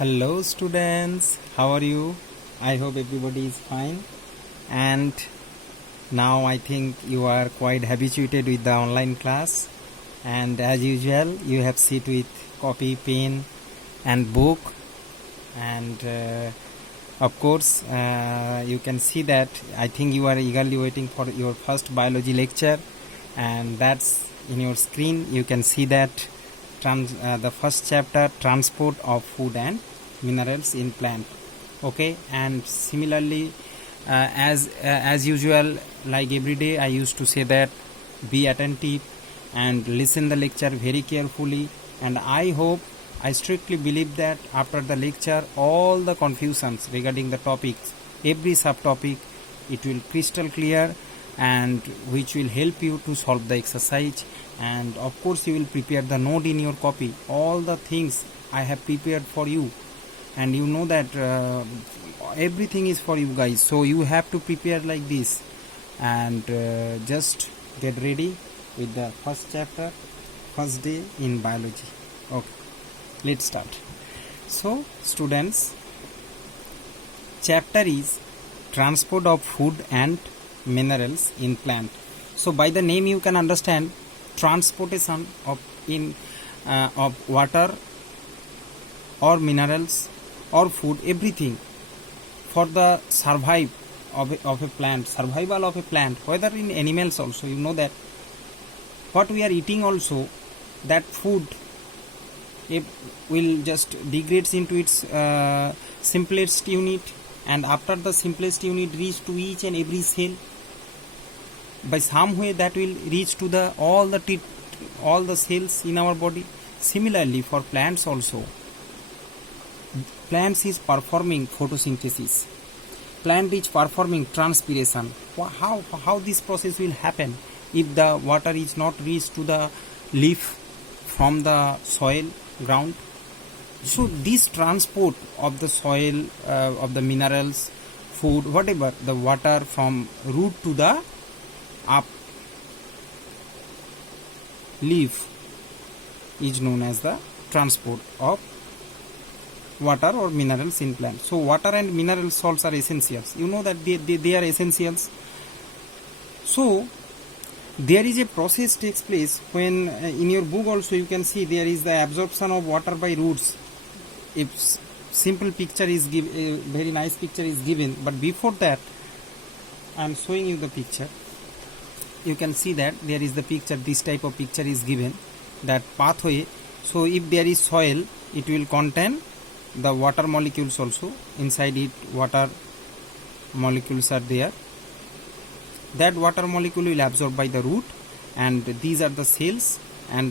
Hello students, how are you? I hope everybody is fine. And now I think you are quite habituated with the online class, and as usual you have sit with copy, pen and book, and of course you can see that I think you are eagerly waiting for your first biology lecture, and that's in your screen. You can see that the first chapter, transport of food and minerals in plant. Okay, and similarly as usual, like every day I used to say that be attentive and listen the lecture very carefully, and I strictly believe that after the lecture all the confusions regarding the topics, every subtopic, it will crystal clear, and which will help you to solve the exercise. And of course you will prepare the note in your copy, all the things I have prepared for you, and you know that everything is for you guys, so you have to prepare like this, and just get ready with the first chapter, first day in biology. Okay, let's start. So students, chapter is transport of food and minerals in plant. So by the name you can understand transportation of water or minerals or food, everything for the survival of a plant, whether in animals also. You know that what we are eating also, that food will just degrades into its simplest unit, and after the simplest unit reach to each and every cell, by some way that will reach to the all the cells in our body. Similarly for plants also, plants is performing photosynthesis, plant is performing transpiration. How this process will happen if the water is not reached to the leaf from the soil ground? So this transport of the soil, of the minerals, food, whatever, the water from root to the up leaf is known as the transport of water or minerals in plant. So water and mineral salts are essentials. You know that they are essentials. So there is a process takes place when in your book also you can see there is the absorption of water by roots. If simple picture is given, a very nice picture is given, but before that I am showing you the picture. You can see that there is the picture, this type of picture is given, that pathway. So if there is soil, it will contain the water molecules also. Inside it water molecules are there. That water molecule will absorb by the root, and these are the cells, and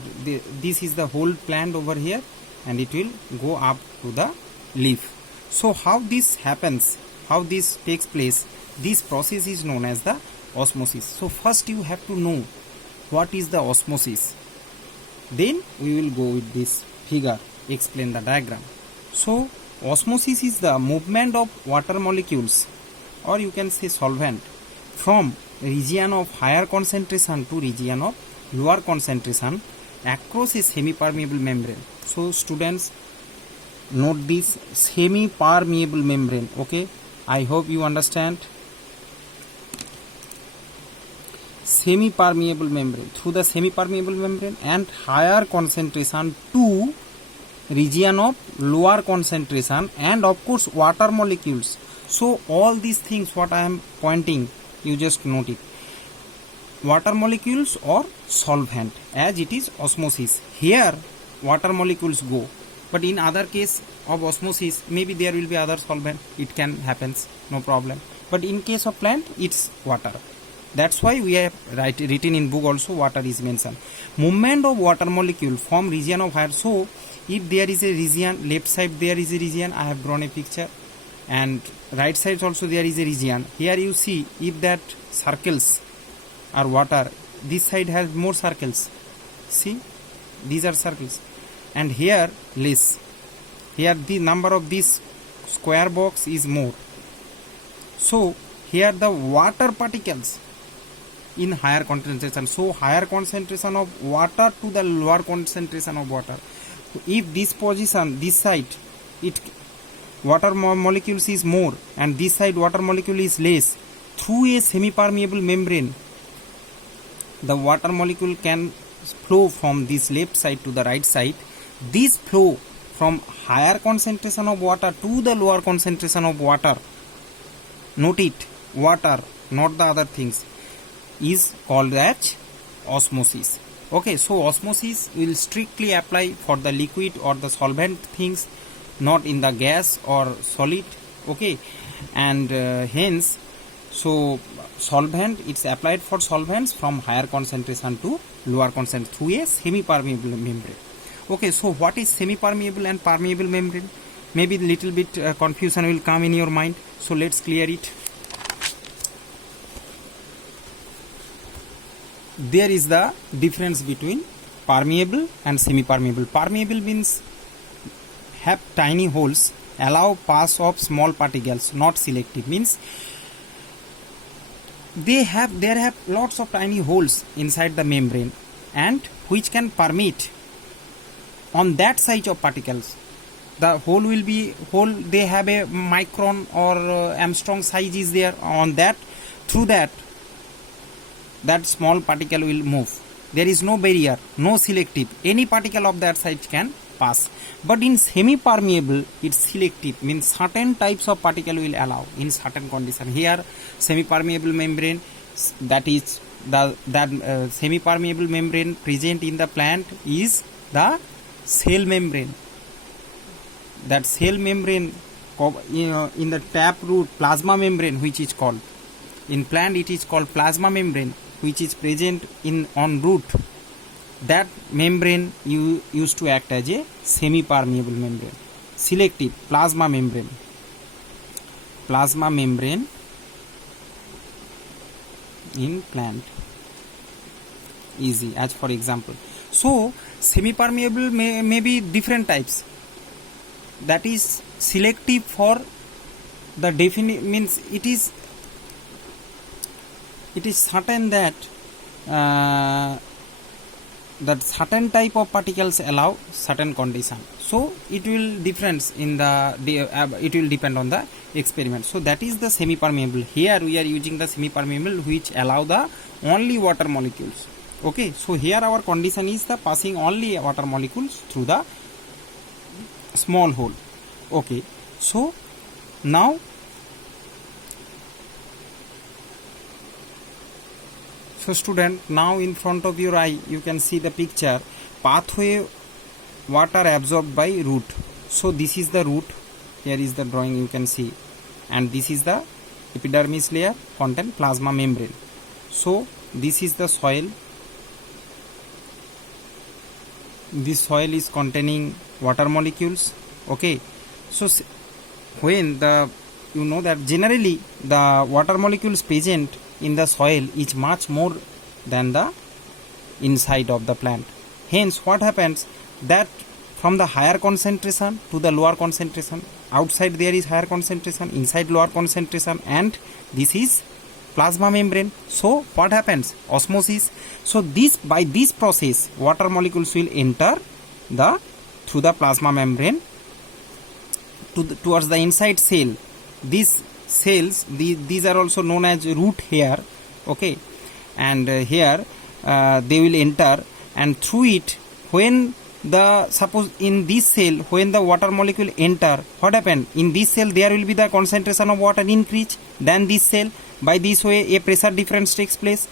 this is the whole plant over here, and it will go up to the leaf. So how this happens, how this takes place, this process is known as the osmosis. So first you have to know what is the osmosis, then we will go with this figure, explain the diagram. So osmosis is the movement of water molecules, or you can say solvent, from region of higher concentration to region of lower concentration across a semi-permeable membrane. So students, note this, semi-permeable membrane. Okay, I hope you understand. Semi-permeable membrane, through the semi-permeable membrane, and higher concentration to region of lower concentration, and of course water molecules. So all these things what I am pointing, you just note it, water molecules or solvent, as it is osmosis. Here water molecules go, but in other case of osmosis maybe there will be other solvent, it can happens, no problem, but in case of plant it's water. That's why we have written in book also water is mentioned. Movement of water molecule from region of higher. So if there is a region, left side there is a region, I have drawn a picture, and right side also there is a region. Here you see, if that circles are water, this side has more circles. See, these are circles, and here less. Here the number of this square box is more. So here the water particles in higher concentration. So higher concentration of water to the lower concentration of water. If this position, this side it water molecules is more and this side water molecule is less. Through a semi-permeable membrane, the water molecule can flow from this left side to the right side. This flow from higher concentration of water to the lower concentration of water, note it, water, not the other things, is called as osmosis. Okay, so osmosis will strictly apply for the liquid or the solvent things, not in the gas or solid. Okay, and hence, so solvent, it's applied for solvents from higher concentration to lower concentration through a semi-permeable membrane. Okay, so what is semi-permeable and permeable membrane? Maybe little bit confusion will come in your mind, so let's clear it. There is the difference between permeable and semi-permeable. Permeable means have tiny holes, allow pass of small particles, not selective, means there have lots of tiny holes inside the membrane and which can permit on that size of particles. The hole will be they have a micron or Armstrong size is there on that. Through that small particle will move. There is no barrier, no selective, any particle of that size can pass. But in semi-permeable, it's selective, means certain types of particle will allow in certain condition. Here semi-permeable membrane, that is the semi-permeable membrane present in the plant is the cell membrane. That cell membrane, in the taproot, plasma membrane, which is called in plant, it is called plasma membrane, which is present on root. That membrane used to act as a semi-permeable membrane. Selective plasma membrane in plant, easy as for example. So semi-permeable may be different types. That is selective for the definite, means it is certain that that certain type of particles allow certain condition. So it will difference in it will depend on the experiment. So that is the semi-permeable. Here we are using the semi-permeable which allow the only water molecules. Okay, so here our condition is the passing only water molecules through the small hole. Okay, so now student, now in front of your eye you can see the picture, pathway water absorbed by root. So this is the root, here is the drawing you can see, and this is the epidermis layer contain plasma membrane. So this is the soil, this soil is containing water molecules. Okay, so when you know that generally the water molecules present in the soil is much more than the inside of the plant. Hence what happens, that from the higher concentration to the lower concentration, outside there is higher concentration, inside lower concentration, and this is plasma membrane. So what happens, osmosis. So by this process water molecules will enter through the plasma membrane towards the inside cell. These cells, these are also known as root hair. Okay, and here they will enter, and through it, when suppose in this cell, when the water molecule enter, what happen, in this cell there will be the concentration of water increase than this cell. By this way a pressure difference takes place,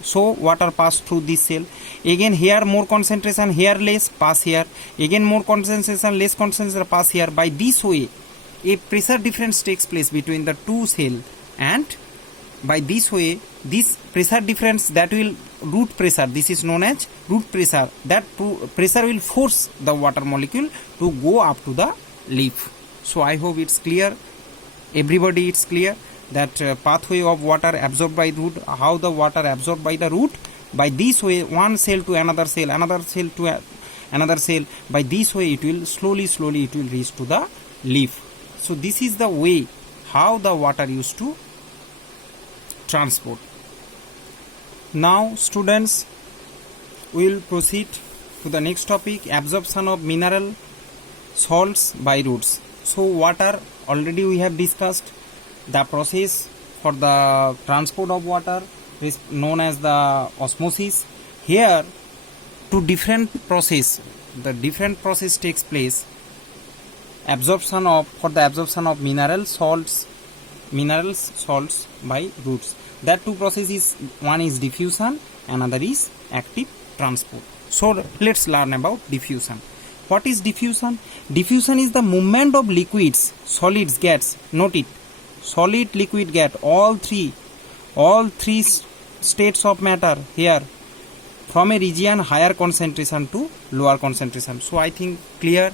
so water pass through this cell. Again here more concentration, here less, pass here. Again more concentration, less concentration, pass here. By this way a pressure difference takes place between the two cells, and by this way this pressure difference, that will root pressure, this is known as root pressure, that pressure will force the water molecule to go up to the leaf. So I hope it's clear, everybody it's clear that pathway of water absorbed by root, how the water absorbed by the root. By this way one cell to another cell, another cell to another cell, by this way it will slowly it will reach to the leaf. So this is the way how the water used to transport. Now students, we will proceed to the next topic, absorption of mineral salts by roots. So water, already we have discussed the process for the transport of water is known as the osmosis. Here two different process, the different process takes place. Absorption of, for the absorption of mineral salts by roots. That two process is, one is diffusion, another is active transport. So let's learn about diffusion. What is diffusion? Diffusion is the movement of liquids, solids, gas. Note it, solid, liquid, gas, all three states of matter here, from a region higher concentration to lower concentration. So I think clear,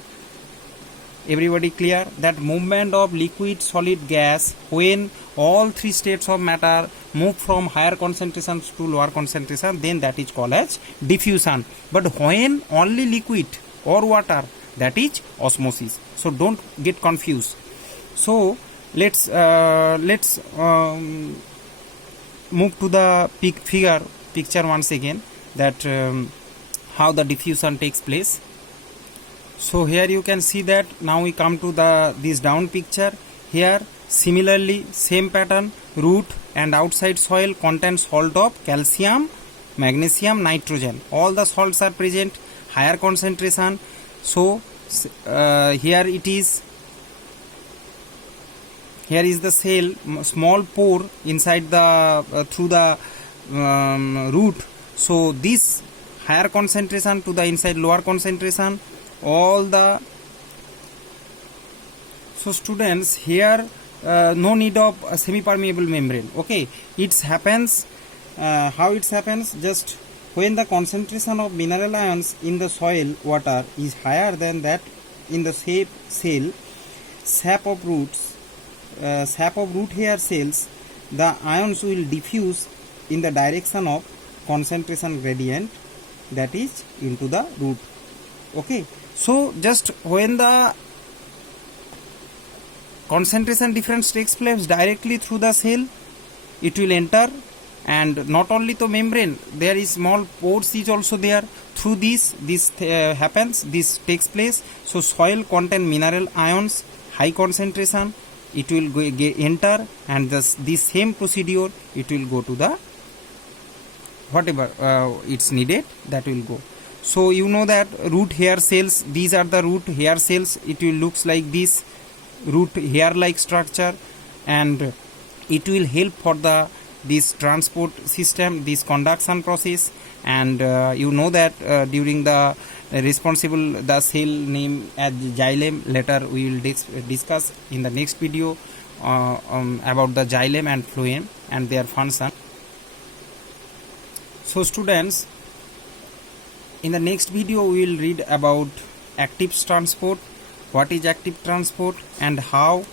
everybody clear, that movement of liquid, solid, gas, when all three states of matter move from higher concentrations to lower concentration, then that is called as diffusion. But when only liquid or water, that is osmosis. So don't get confused. So let's move to the picture once again, that how the diffusion takes place. So here you can see that now we come to this down picture. Here similarly same pattern, root and outside soil contains salt of calcium, magnesium, nitrogen. All the salts are present, higher concentration. So here is the cell, small pore inside the through the root. So this higher concentration to the inside lower concentration, all the, so students here no need of a semi-permeable membrane. Okay, it happens, how it happens, just when the concentration of mineral ions in the soil water is higher than that in the cell, sap of root hair cells, the ions will diffuse in the direction of concentration gradient, that is into the root. Okay, so just when the concentration difference takes place directly through the cell, it will enter, and not only the membrane, there is small pores is also there. Through this happens, this takes place. So soil contain mineral ions, high concentration, it will enter, and this same procedure it will go to the whatever it's needed, that will go. So you know that root hair cells, these are the root hair cells. It will looks like this root hair like structure, and it will help for this transport system, this conduction process. And you know that during the cell name as xylem. Later we will discuss in the next video about the xylem and phloem and their function. So students, in the next video we will read about active transport, what is active transport and how